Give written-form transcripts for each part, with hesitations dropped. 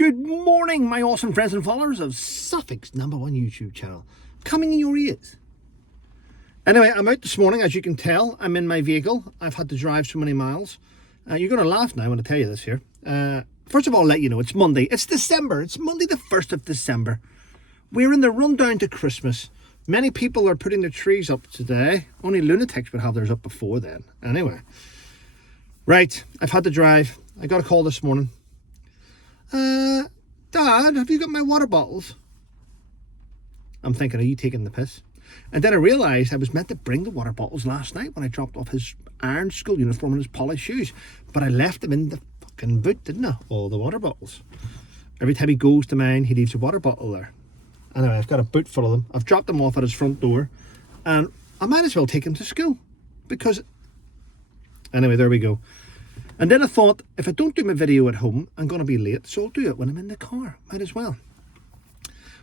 Good morning, my awesome friends and followers of Suffolk's #1 YouTube channel. Coming in your ears. Anyway, I'm out this morning, as you can tell. I'm in my vehicle. I've had to drive so many miles. You're going to laugh now when I tell you this here. First of all, I'll let you know, it's Monday. It's December. It's Monday the 1st of December. We're in the rundown to Christmas. Many people are putting their trees up today. Only lunatics would have theirs up before then. Anyway. Right, I've had to drive. I got a call this morning. Dad, have you got my water bottles? I'm thinking, are you taking the piss? And then I realised I was meant to bring the water bottles last night when I dropped off his iron school uniform and his polished shoes. But I left them in the fucking boot, didn't I? All the water bottles. Every time he goes to mine, he leaves a water bottle there. Anyway, I've got a boot full of them. I've dropped them off at his front door. And I might as well take him to school. Because... Anyway, there we go. And then I thought, if I don't do my video at home, I'm going to be late, so I'll do it when I'm in the car. Might as well.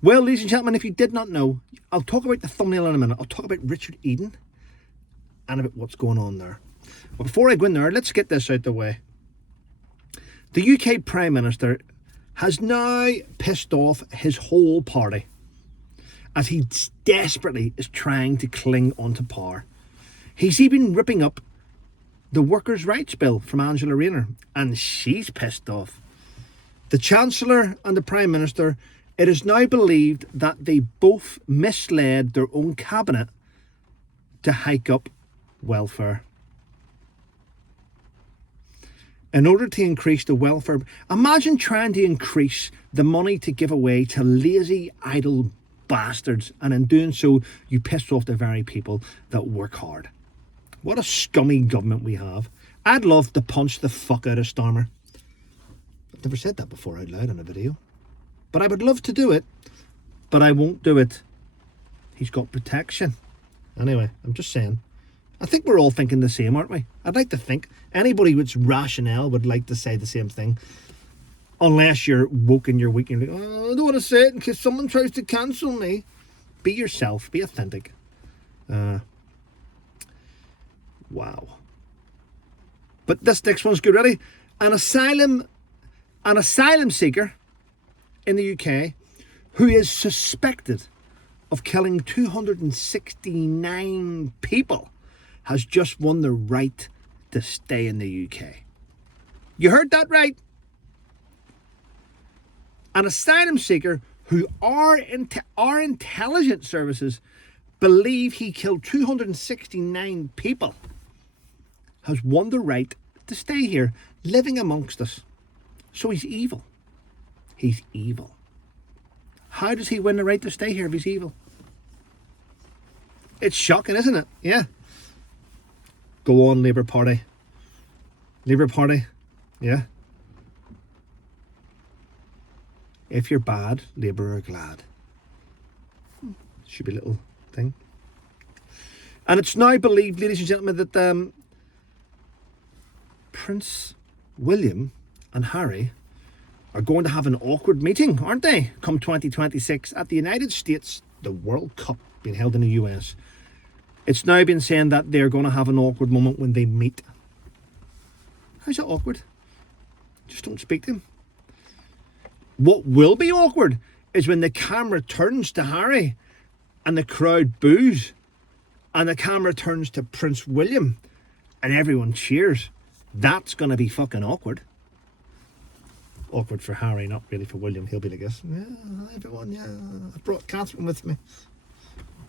Well, ladies and gentlemen, if you did not know, I'll talk about the thumbnail in a minute. I'll talk about Richard Eden and about what's going on there. But before I go in there, let's get this out the way. The UK Prime Minister has now pissed off his whole party as he desperately is trying to cling onto power. He's even ripping up the Workers' Rights Bill from Angela Rayner, and she's pissed off. The Chancellor and the Prime Minister, it is now believed that they both misled their own cabinet to hike up welfare. In order to increase the welfare, imagine trying to increase the money to give away to lazy, idle bastards, and in doing so, you piss off the very people that work hard. What a scummy government we have. I'd love to punch the fuck out of Starmer. I've never said that before out loud in a video. But I would love to do it. But I won't do it. He's got protection. Anyway, I'm just saying. I think we're all thinking the same, aren't we? I'd like to think anybody with rationale would like to say the same thing. Unless you're woke in your week and you're like, oh, I don't want to say it in case someone tries to cancel me. Be yourself. Be authentic. Wow. But this next one's good. Ready? An asylum seeker in the UK who is suspected of killing 269 people has just won the right to stay in the UK. You heard that right. An asylum seeker who our intelligence services believe he killed 269 people has won the right to stay here, living amongst us. So he's evil. He's evil. How does he win the right to stay here if he's evil? It's shocking, isn't it? Yeah. Go on, Labour Party. Labour Party. Yeah. If you're bad, Labour are glad. Should be a little thing. And it's now believed, ladies and gentlemen, that Prince William and Harry are going to have an awkward meeting, aren't they? Come 2026 at the United States, the World Cup being held in the US. It's now been saying that they're going to have an awkward moment when they meet. How's it awkward? Just don't speak to him. What will be awkward is when the camera turns to Harry and the crowd boos, and the camera turns to Prince William and everyone cheers. That's going to be fucking awkward. Awkward for Harry, not really for William. He'll be like this. Yeah, everyone, yeah. I brought Catherine with me.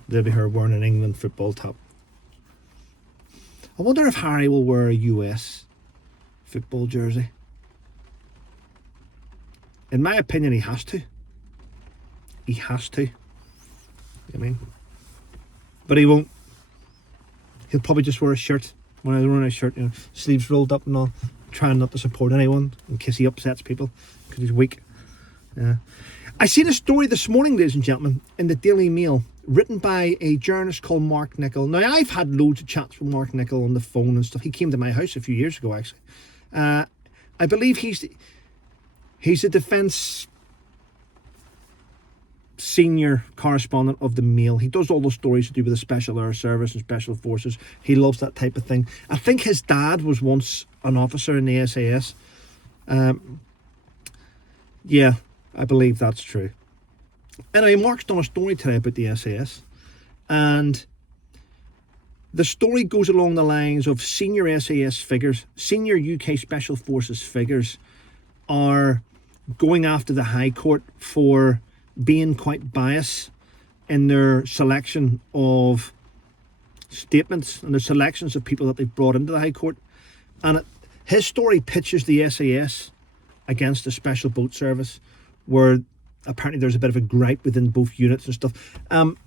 There'll be her wearing an England football top. I wonder if Harry will wear a US football jersey. In my opinion, he has to. He has to. I mean, but he won't. He'll probably just wear a shirt. When I run a shirt, you know, sleeves rolled up and all, trying not to support anyone in case he upsets people because he's weak. Yeah. I seen a story this morning, ladies and gentlemen, in the Daily Mail, written by a journalist called Markle. Now, I've had loads of chats with Markle on the phone and stuff. He came to my house a few years ago, actually. I believe he's a defence senior correspondent of the Mail. He does all those stories to do with the Special Air Service and Special Forces. He loves that type of thing. I think his dad was once an officer in the SAS. Yeah, I believe that's true. Anyway, Mark's done a story today about the SAS, and the story goes along the lines of senior SAS figures, senior UK Special Forces figures, are going after the High Court for being quite biased in their selection of statements and the selections of people that they've brought into the High Court. And his story pitches the SAS against the Special Boat Service, where apparently there's a bit of a gripe within both units and stuff. I'm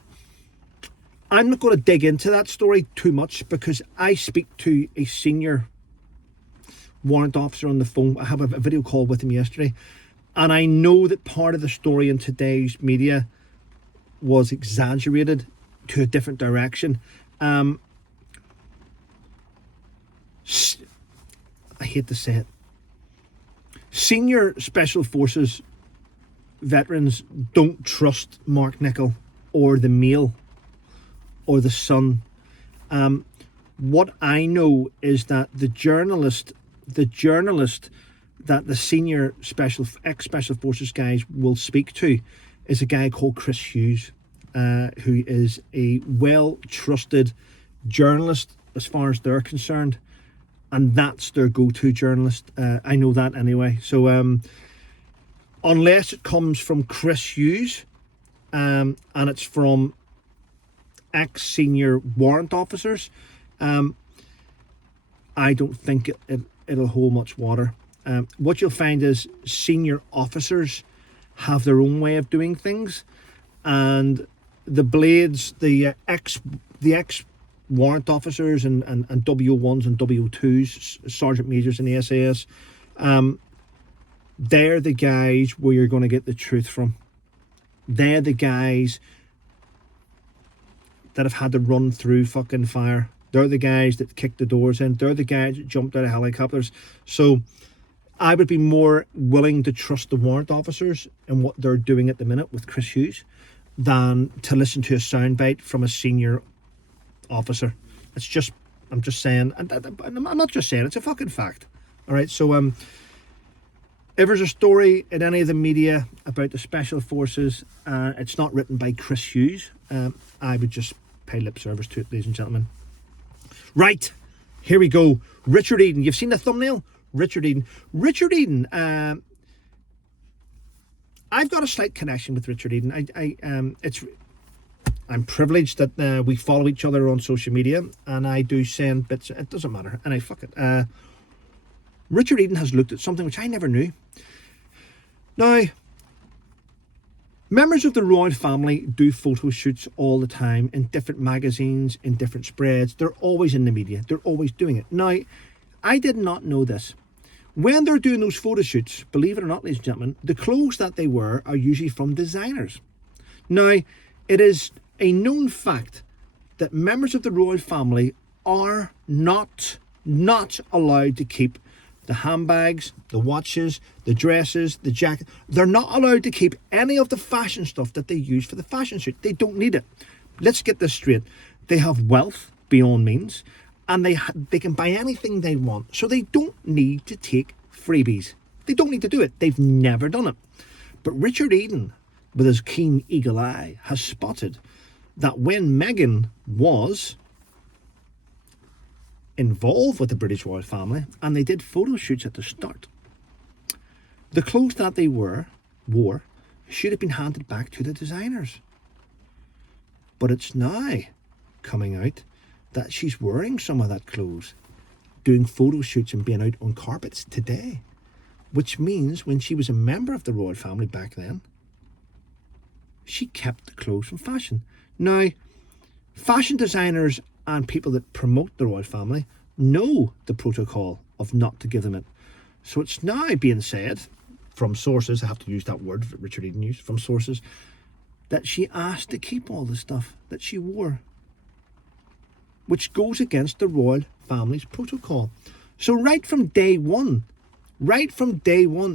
not going to dig into that story too much because I speak to a senior warrant officer on the phone. I have a video call with him yesterday, and I know that part of the story in today's media was exaggerated to a different direction. I hate to say it. Senior Special Forces veterans don't trust Mark Nichol or the Mail or the Sun. What I know is that the journalist that the senior ex-Special Forces guys will speak to is a guy called Chris Hughes, who is a well-trusted journalist as far as they're concerned, and that's their go-to journalist. I know that anyway. So unless it comes from Chris Hughes, and it's from ex-senior warrant officers, I don't think it'll hold much water. What you'll find is senior officers have their own way of doing things, and the blades, the ex warrant officers and W1s and W2s, sergeant majors in the SAS, they're the guys where you're going to get the truth from. They're the guys that have had to run through fucking fire. They're the guys that kicked the doors in. They're the guys that jumped out of helicopters. So I would be more willing to trust the warrant officers and what they're doing at the minute with Chris Hughes than to listen to a soundbite from a senior officer. It's just, I'm just saying, and I'm not just saying, it's a fucking fact. All right, so if there's a story in any of the media about the Special Forces, it's not written by Chris Hughes. I would just pay lip service to it, ladies and gentlemen. Right, here we go. Richard Eden. You've seen the thumbnail? Richard Eden. Richard Eden. I've got a slight connection with Richard Eden. I'm privileged that we follow each other on social media, and I do send bits. It doesn't matter, and fuck it. Richard Eden has looked at something which I never knew. Now, members of the royal family do photo shoots all the time in different magazines, in different spreads. They're always in the media. They're always doing it. Now, I did not know this. When they're doing those photo shoots, believe it or not, ladies and gentlemen, the clothes that they wear are usually from designers. Now, it is a known fact that members of the royal family are not allowed to keep the handbags, the watches, the dresses, the jacket. They're not allowed to keep any of the fashion stuff that they use for the fashion shoot. They don't need it. Let's get this straight. They have wealth beyond means, and they can buy anything they want. So they don't need to take freebies. They don't need to do it. They've never done it. But Richard Eden, with his keen eagle eye, has spotted that when Meghan was involved with the British royal family and they did photo shoots at the start, the clothes that they wore should have been handed back to the designers. But it's now coming out that she's wearing some of that clothes, doing photo shoots and being out on carpets today, which means when she was a member of the royal family back then, she kept the clothes from fashion. Now, fashion designers and people that promote the royal family know the protocol of not to give them it. So it's now being said from sources, I have to use that word that Richard Eden used, from sources, that she asked to keep all the stuff that she wore, which goes against the royal family's protocol. So right from day one,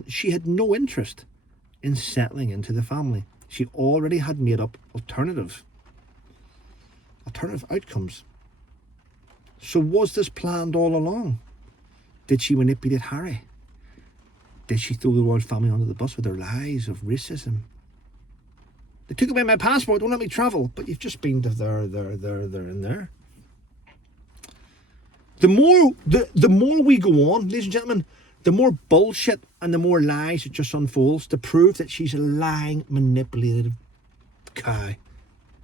she had no interest in settling into the family. She already had made up alternative outcomes. So was this planned all along? Did she manipulate Harry? Did she throw the royal family under the bus with her lies of racism? They took away my passport, don't let me travel. But you've just been to there, and there. The more we go on, ladies and gentlemen, the more bullshit and the more lies it just unfolds to prove that she's a lying, manipulative cow.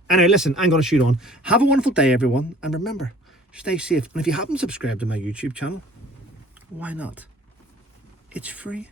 Anyway, listen, I'm going to shoot on. Have a wonderful day, everyone. And remember, stay safe. And if you haven't subscribed to my YouTube channel, why not? It's free.